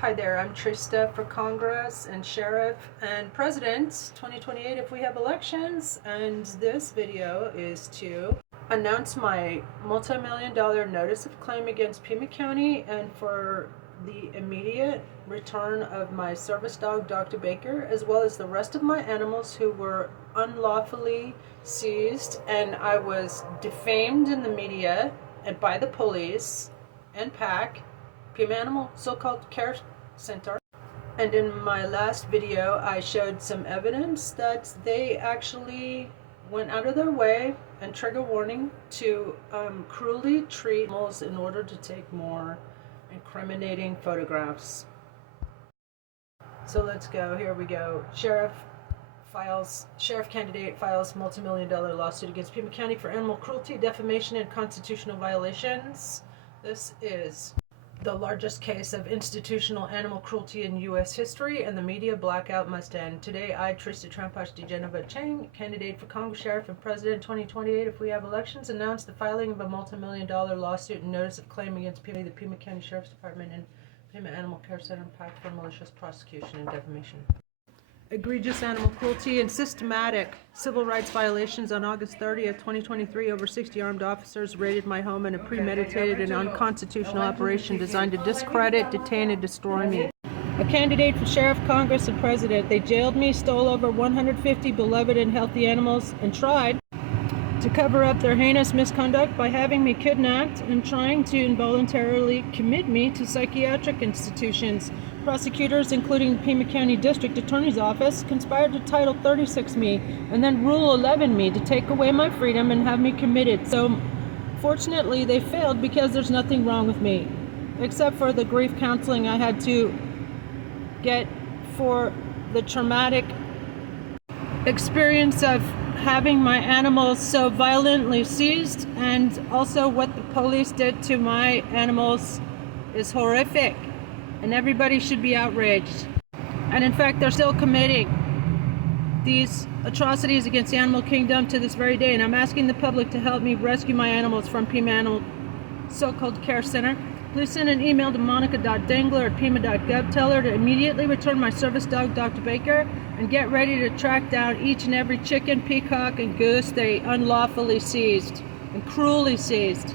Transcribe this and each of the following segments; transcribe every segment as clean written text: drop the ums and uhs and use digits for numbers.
Hi there, I'm Trista for Congress and Sheriff and President 2028 if we have elections, and this video is to announce my multi-million-dollar notice of claim against Pima County and for the immediate return of my service dog, Dr. Baker, as well as the rest of my animals who were unlawfully seized, and I was defamed in the media and by the police and PAC, Pima Animal so-called Care Center. And in my last video I showed some evidence that they actually went out of their way, and trigger warning, to cruelly treat animals in order to take more incriminating photographs. So let's go. Here we go. Sheriff candidate files multi-million-dollar lawsuit against Pima County for animal cruelty, defamation, and constitutional violations. This is the largest case of institutional animal cruelty in U.S. history, and the media blackout must end. Today, I, Trista Trampash DeGeneva Chang, candidate for Congress, Sheriff, and President 2028 if we have elections, announced the filing of a multi-million-dollar lawsuit and notice of claim against Pima, the Pima County Sheriff's Department, and Pima Animal Care Center PAC for malicious prosecution and defamation. Egregious animal cruelty and systematic civil rights violations. On August 30th, 2023, over 60 armed officers raided my home in a premeditated and unconstitutional operation designed to discredit, detain, and destroy me. A candidate for Sheriff, Congress, and President, they jailed me, stole over 150 beloved and healthy animals, and tried to cover up their heinous misconduct by having me kidnapped and trying to involuntarily commit me to psychiatric institutions. Prosecutors, including the Pima County District Attorney's Office, conspired to Title 36 me and then Rule 11 me to take away my freedom and have me committed. So, fortunately, they failed because there's nothing wrong with me, except for the grief counseling I had to get for the traumatic experience of having my animals so violently seized, and also what the police did to my animals is horrific, and everybody should be outraged. And in fact, they're still committing these atrocities against the animal kingdom to this very day, and I'm asking the public to help me rescue my animals from Pima Animal so-called Care Center. Please send an email to monica.dangler@pima.gov. Tell her to immediately return my service dog, Dr. Baker, and get ready to track down each and every chicken, peacock, and goose they unlawfully seized and cruelly seized.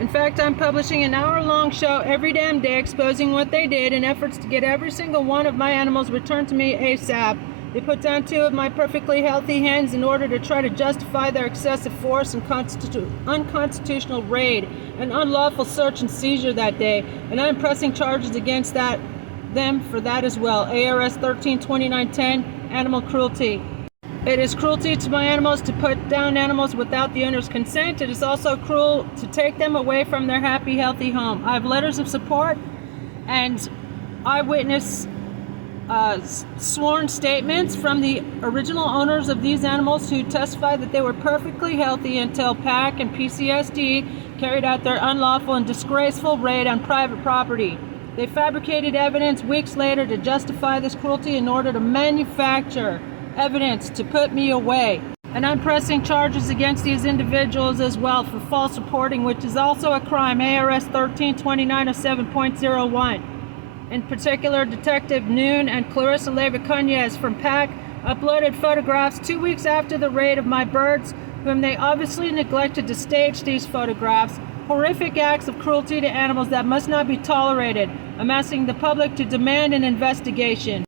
In fact, I'm publishing an hour-long show every damn day exposing what they did in efforts to get every single one of my animals returned to me ASAP. They put down 2 of my perfectly healthy hens in order to try to justify their excessive force and unconstitutional raid and unlawful search and seizure that day, and I'm pressing charges against them for that as well. ARS 13-2910, animal cruelty. It is cruelty to my animals to put down animals without the owner's consent. It is also cruel to take them away from their happy, healthy home. I have letters of support and eyewitness sworn statements from the original owners of these animals who testified that they were perfectly healthy until PAC and PCSD carried out their unlawful and disgraceful raid on private property. They fabricated evidence weeks later to justify this cruelty in order to manufacture evidence to put me away. And I'm pressing charges against these individuals as well for false reporting, which is also a crime. ARS 13-2907.01. In particular, Detective Noon and Clarissa Leyva Cunez from PAC uploaded photographs 2 weeks after the raid of my birds, whom they obviously neglected to stage these photographs. Horrific acts of cruelty to animals that must not be tolerated. I'm asking the public to demand an investigation.